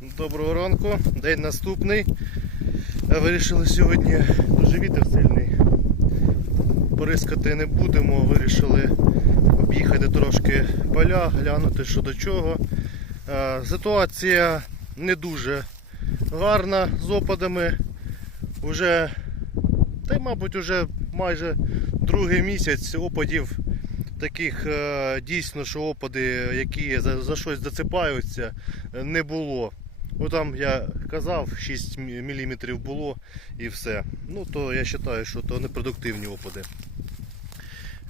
Доброго ранку, день наступний. Е, Вирішили сьогодні дуже вітер сильний. Порискати не будемо, вирішили об'їхати трошки поля, глянути що до чого. Е, Ситуація не дуже гарна з опадами. Уже, та й мабуть, уже майже другий місяць опадів таких е, дійсно, що опади, які за, щось зацепаються, не було. Ну там я казав, 6 мм було і все. Ну то я вважаю, що то непродуктивні опади.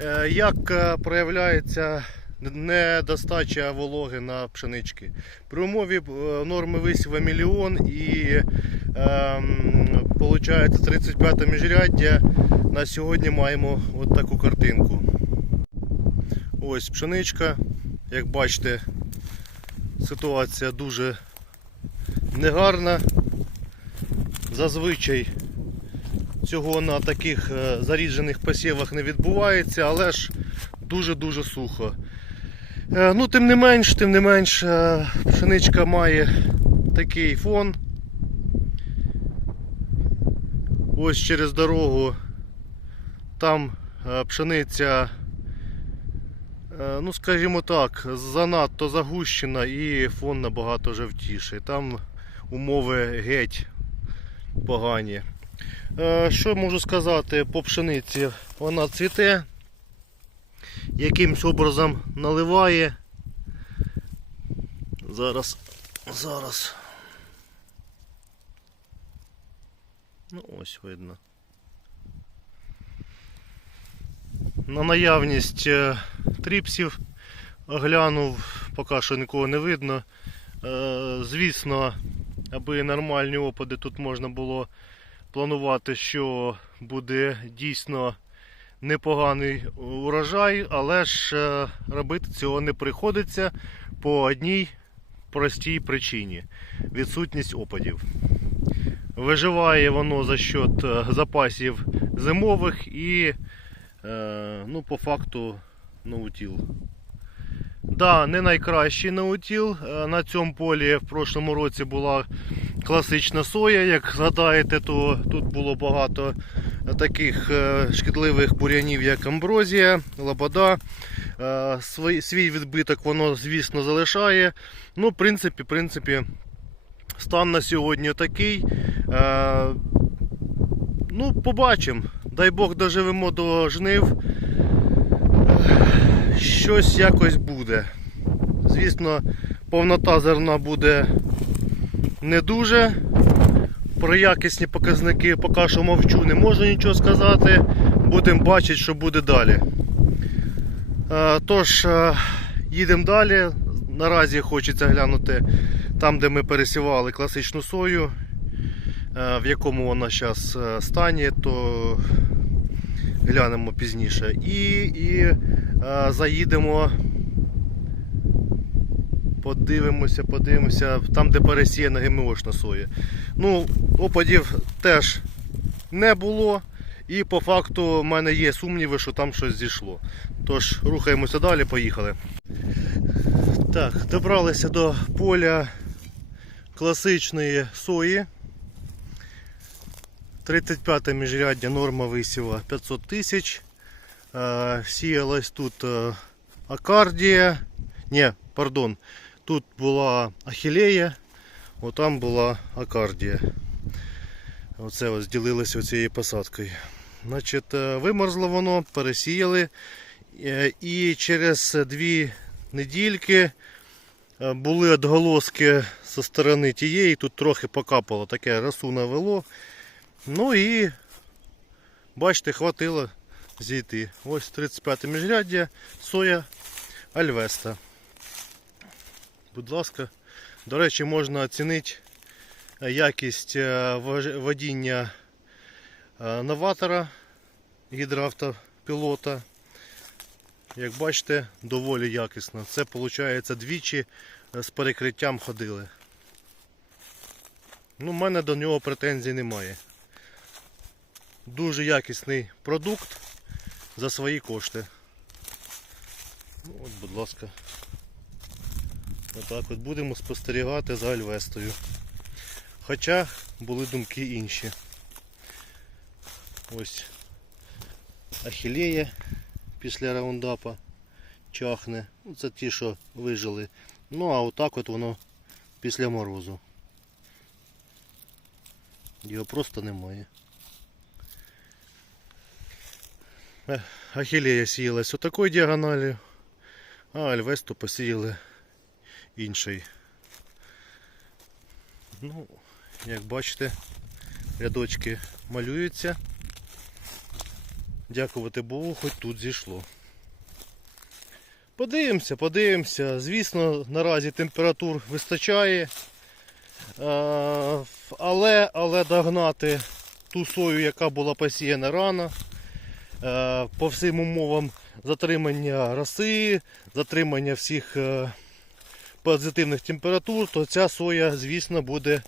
Е, Як е, проявляється недостача вологи на пшенички? При умові е, норми висіва мільйон і ем, виходить 35 міжряддя. На сьогодні маємо от таку картинку. Ось пшеничка. Як бачите, ситуація дуже негарна. Зазвичай цього на таких е, заріджених посівах не відбувається, але ж дуже-дуже сухо. Е, Ну, тим не менш, тим не менш, е, пшеничка має такий фон. Ось через дорогу там пшениця, ну скажімо так, занадто загущена і фон набагато жовтіший. Там умови геть погані. Е, Що можу сказати по пшениці? Вона цвіте, якимсь образом наливає. Зараз, зараз. Ну ось видно. На наявність е, тріпсів оглянув, поки що нікого не видно. Е, Звісно, аби нормальні опади тут можна було планувати, що буде дійсно непоганий урожай, але ж е, робити цього не приходиться по одній простій причині відсутність опадів. Виживає воно за счет е, запасів зимових і е, ну, по факту наутіл. Да, не найкращий наутіл. Е, На цьому полі в прошлому році була класична соя. Як згадаєте, то тут було багато таких е, шкідливих бур'янів, як амброзія, лобода. Е, Свій, відбиток воно, звісно, залишає. Ну, в принципі, в принципі, стан на сьогодні такий. Ну, побачимо. Дай Бог доживемо до жнив. Щось якось буде. Звісно, повнота зерна буде не дуже. Про якісні показники поки що мовчу, не можу нічого сказати. Будемо бачити, що буде далі. Е, Тож, е, їдемо далі. Наразі хочеться глянути там, де ми пересівали класичну сою, е, в якому вона зараз стані, то глянемо пізніше. І, і заїдемо, подивимося, подивимося, там, де пересіяна ГМОшна соя. Ну, опадів теж не було. І по факту в мене є сумніви, що там щось зійшло. Тож, рухаємося далі, поїхали. Так, добралися до поля класичної сої. 35 міжряддя норма висіва 500 тисяч. Е, Сіялась тут е, акардія. Ні, пардон, тут була ахілея, отам була акардія. Оце ось ділилися цією посадкою. Значить, е, вимерзло воно, пересіяли. І через дві недільки були відголоски зі сторони тієї, тут трохи покапало, таке росу навело. Ну і бачите, хватило зійти. Ось 35 міжряддя, соя Альвеста. Будь ласка, до речі, можна оцінити е, якість е, водіння е, новатора гідроавтопілота. Як бачите, доволі якісно. Це виходить двічі з перекриттям ходили. Ну, в мене до нього претензій немає. Дуже якісний продукт за свої кошти. Ну, от, будь ласка. Отак от будемо спостерігати за Альвестою. Хоча були думки інші. Ось ахілея після раундапа чахне. Ну, Це ті, що вижили. Ну а отак от воно після морозу. Його просто немає. Е, Ахілея сіялась отакою діагоналію, а Альвесту посіяли інший. Ну, як бачите, рядочки малюються. Дякувати Богу, хоч тут зійшло. Подивимося, подивимося. Звісно, наразі температур вистачає. Але, але догнати ту сою, яка була посіяна рано, по всім умовам затримання роси, затримання всіх е, позитивних температур, то ця соя, звісно, буде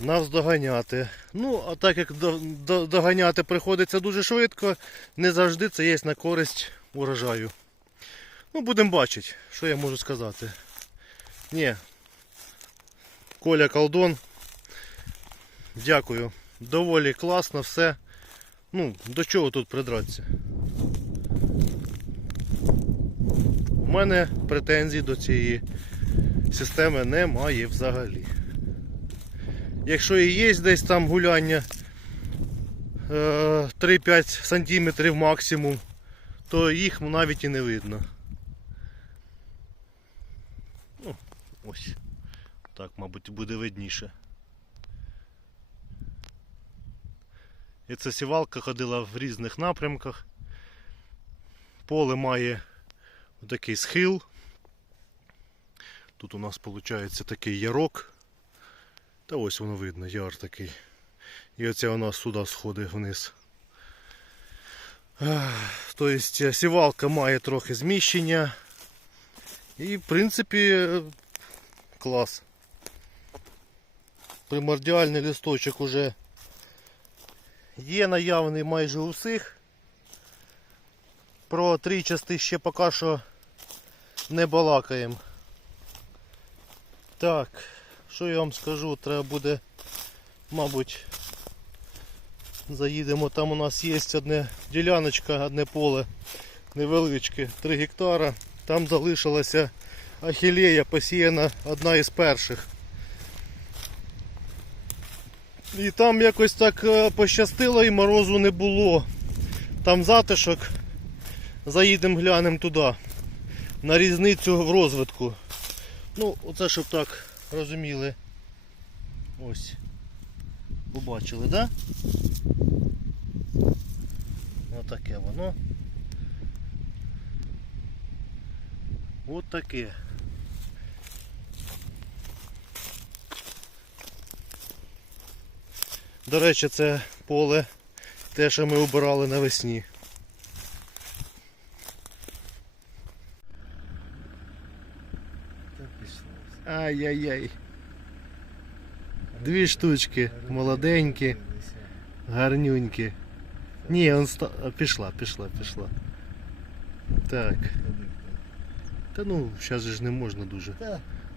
навздоганяти. Ну, а так як до- до- доганяти приходиться дуже швидко, не завжди це є на користь урожаю. Ну, будемо бачити, що я можу сказати. Ні. Коля Колдон. Дякую. Доволі класно все. Ну, до чого тут придратися? У мене претензій до цієї системи немає взагалі. Якщо і є десь там гуляння е, 3-5 см максимум, то їх навіть і не видно. Ну, ось. Так, мабуть, буде видніше. І ця сівалка ходила в різних напрямках. Поле має такий схил. Тут у нас виходить такий ярок. Та ось воно видно, яр такий. І оця нас сюди сходить вниз. Тобто сівалка має трохи зміщення. І в принципі е, клас. Примордіальний листочок уже є наявний майже у. Про три части ще поки що не балакаємо. Так, що я вам скажу, треба буде, мабуть, заїдемо. Там у нас є одне діляночка, одне поле невеличке, 3 гектара. Там залишилася ахілея посіяна одна із перших. І там якось так е, пощастило і морозу не було. Там затишок. Заїдемо глянемо туди. На різницю в розвитку. Ну, оце щоб так розуміли. Ось. Побачили? Да? Отаке воно. От До речі, це поле те, що ми обирали навесні. Ай-яй-яй. Дві штучки, молоденькі, гарнюнькі. Ні, он ста... пішла, пішла, пішла. Так. Та ну, зараз ж не можна дуже.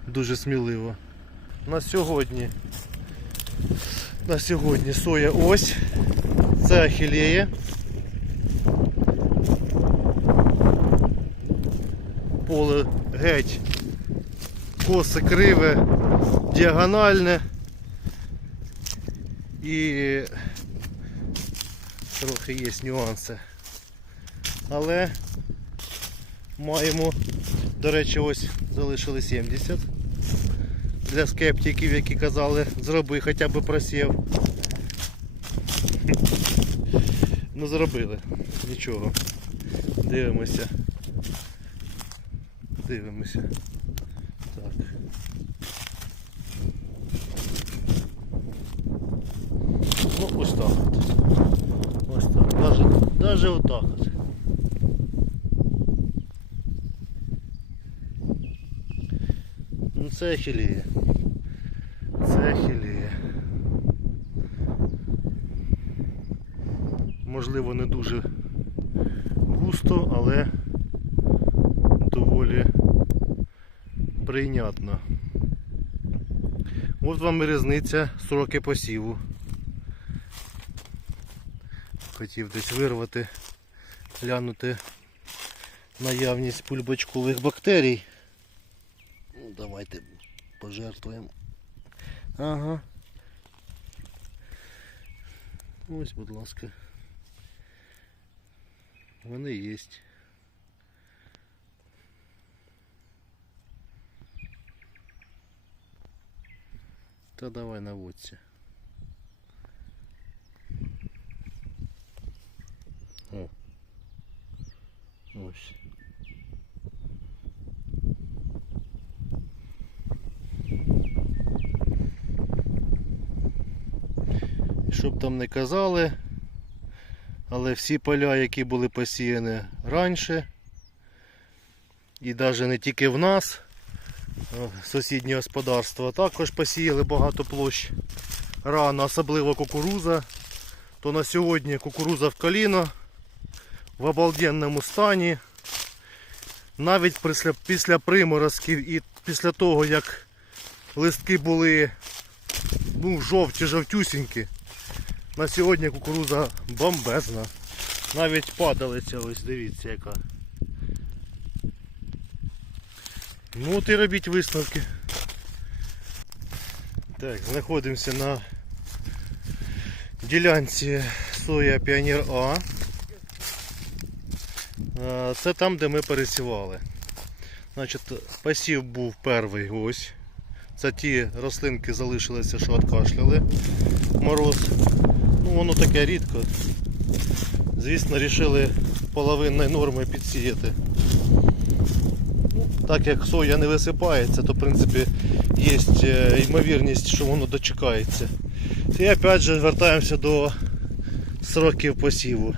Дуже сміливо. На сьогодні. На сьогодні соя ось. Це ахілея. Поле геть. Косе криве, діагональне. І трохи є нюанси. Але маємо, до речі, ось залишили 70 для скептиків, які казали, зроби хоча б просів. Ну зробили. Нічого. Дивимося. Дивимося. Так. Ну ось так от. Ось так. Даже отак от. Ну це ахілія. Це ахілія. Можливо не дуже густо, але доволі прийнятно. От вам і різниця сроки посіву. Хотів десь вирвати, глянути наявність пульбочкових бактерій. Ну, давайте пожертвуємо. Ага. Ось, будь ласка. Вони є. Та давай наводься. О. Ось. Щоб там не казали, але всі поля, які були посіяні раніше, і навіть не тільки в нас, е, сусідні господарства, також посіяли багато площ рано, особливо кукуруза. То на сьогодні кукуруза в коліно в обалденному стані. Навіть після, після приморозків і після того, як листки були ну, жовті, жовтюсінькі, на сьогодні кукуруза бомбезна. Навіть падалиця, ось дивіться яка. Ну от і робіть висновки. Так, знаходимося на ділянці Соя Піонер А. Це там, де ми пересівали. Значить, посів був перший ось. Це ті рослинки залишилися, що откашляли мороз. Ну воно таке рідко. Звісно, вирішили половинної норми підсіяти. Так як соя не висипається, то в принципі є е, ймовірність, що воно дочекається. І опять же вертаємося до сроків посіву.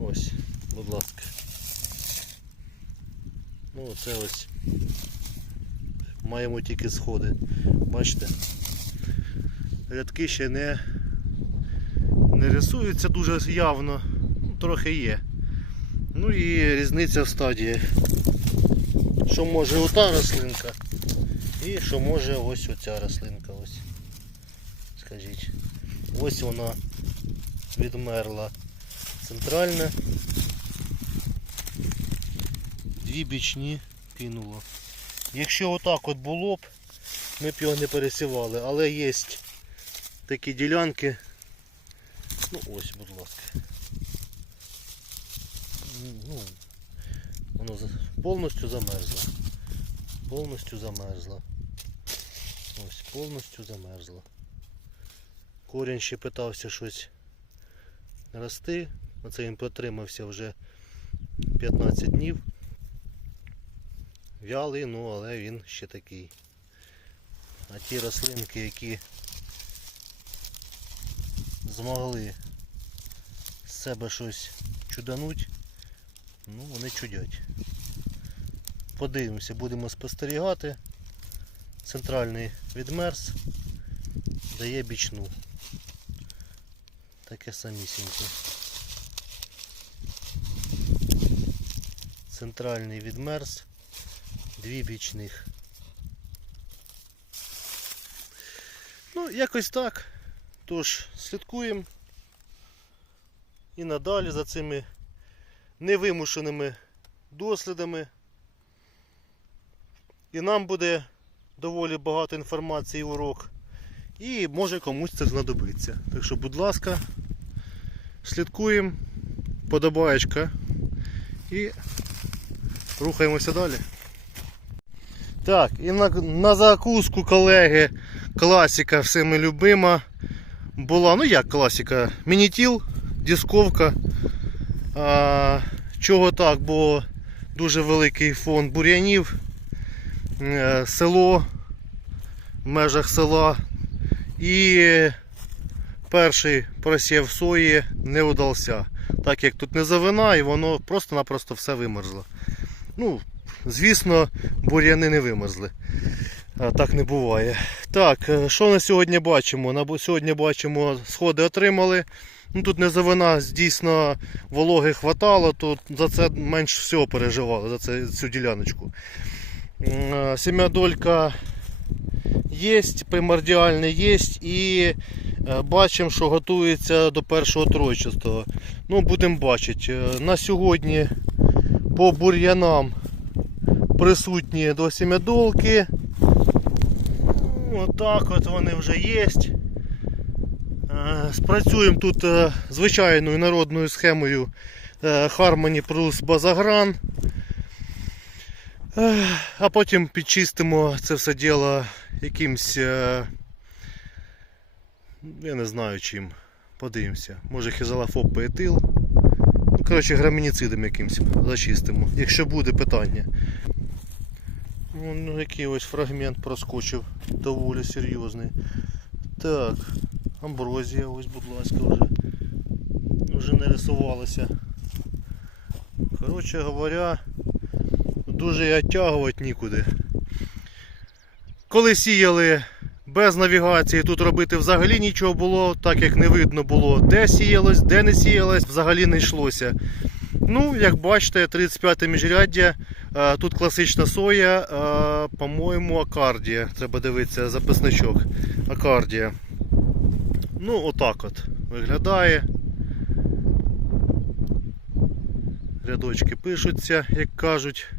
Ось, будь ласка. Ну це ось. Маємо тільки сходи. Бачите? Рядки ще не, не рисуються дуже явно, трохи є. Ну і різниця в стадії. Що може ота рослинка і що може ось оця рослинка. Ось. Скажіть. Ось вона відмерла центральна. Дві бічні кинуло. Якщо отак от було б, ми б його не пересівали, але є такі ділянки. Ну ось, будь ласка. Ну, воно повністю замерзло. Повністю замерзло. Ось, повністю замерзло. Корінь ще питався щось рости. Оце він потримався вже 15 днів. Вялий, ну але він ще такий. А ті рослинки, які змогли з себе щось чудануть, ну вони чудять. Подивимося, будемо спостерігати. Центральний відмерз дає бічну. Таке самісіньке. Центральний відмерз, дві бічних. Ну, якось так. Тож, слідкуємо і надалі за цими невимушеними дослідами. І нам буде доволі багато інформації урок. І може комусь це знадобиться. Так що, будь ласка, слідкуємо, подобаєчка і рухаємося далі. Так, і на, на закуску, колеги, класика всіми любима була, ну як класика, мінітіл, дисковка. А, чого так, бо дуже великий фон бур'янів, е, село в межах села. І перший просів сої не удався. Так як тут не завина і воно просто-напросто все вимерзло. Ну, звісно, бур'яни не вимерзли. А, Так не буває. Так, е, що на сьогодні бачимо? На сьогодні бачимо, сходи отримали. Ну, Тут не завина, дійсно вологи хватало, тут за це менш всього переживали, за це, цю діляночку. М, Семядолька є, примордіальний є і е, бачимо, що готується до першого тройчастого. Ну, будемо бачити. Е, На сьогодні по бур'янам присутні до семядолки. Отак от вони вже є. Е, Спрацюємо тут е, звичайною народною схемою е, Harmony плюс Базагран. А потім підчистимо це все діло якимсь. Я не знаю чим. Подивимося. Може хізалафоб поетил. Ну, коротше, грамініцидом якимсь зачистимо. Якщо буде питання. Ну, Ну, який ось фрагмент проскочив доволі серйозний. Так, амброзія, ось, будь ласка, вже, вже нарисувалася. Коротше говоря, дуже і оттягувати нікуди. Коли сіяли без навігації, тут робити взагалі нічого було, так як не видно було, де сіялось, де не сіялось, взагалі не йшлося. Ну, як бачите, 35 міжряддя, е, тут класична соя, е, по-моєму, акардія. Треба дивитися записничок. Акардія. Ну, отак от виглядає. Рядочки пишуться, як кажуть.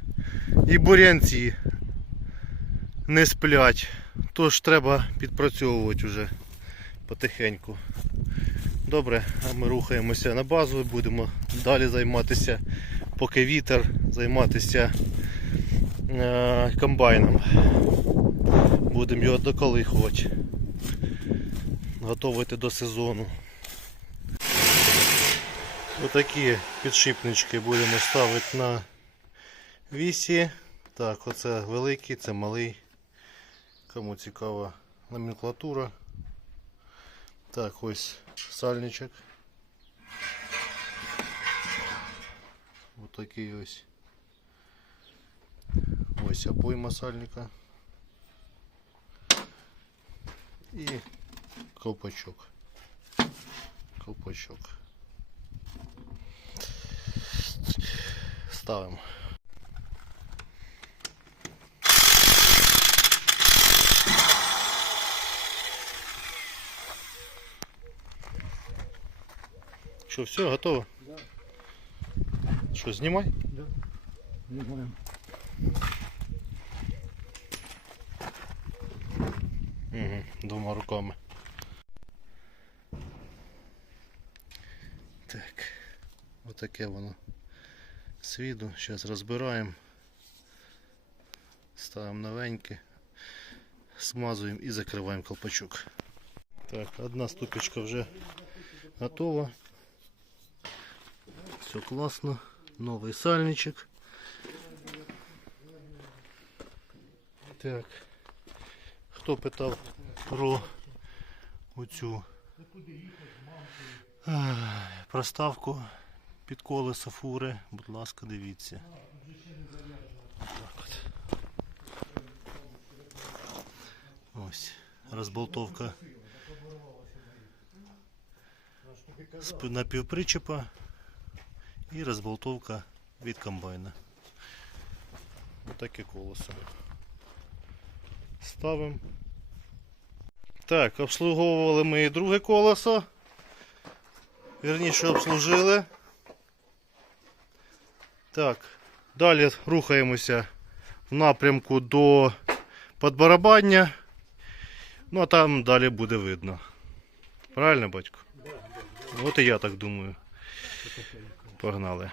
І бурянці не сплять. Тож треба підпрацьовувати вже потихеньку. Добре, а ми рухаємося на базу будемо далі займатися, поки вітер, займатися е, комбайном. Будемо його доколихувати. Готувати до сезону. Отакі підшипнички будемо ставити на вісі. Так, оце великий, це малий. Кому цікава номенклатура. Так, ось сальничок. Отакий ось. Ось обойма сальника. І колпачок. Колпачок. Ставимо. Що, все, готово? Да. Що, знімай? Да. Знімаємо. Угу, двома руками. Так. Отаке воно з виду. Зараз розбираємо. Ставимо новеньке. Смазуємо і закриваємо колпачок. Так, одна ступочка вже готова. Все класно. Новий сальничок. Так. Хто питав про оцю проставку під колесо фури, будь ласка, дивіться. Ось розболтовка з напівпричепа і розболтовка від комбайна. Отаке колесо. Ставимо. Так, обслуговували ми і друге колесо. Вірніше обслужили. Так, далі рухаємося в напрямку до подбарабання. Ну а там далі буде видно. Правильно, батько? От і я так думаю. Погнали.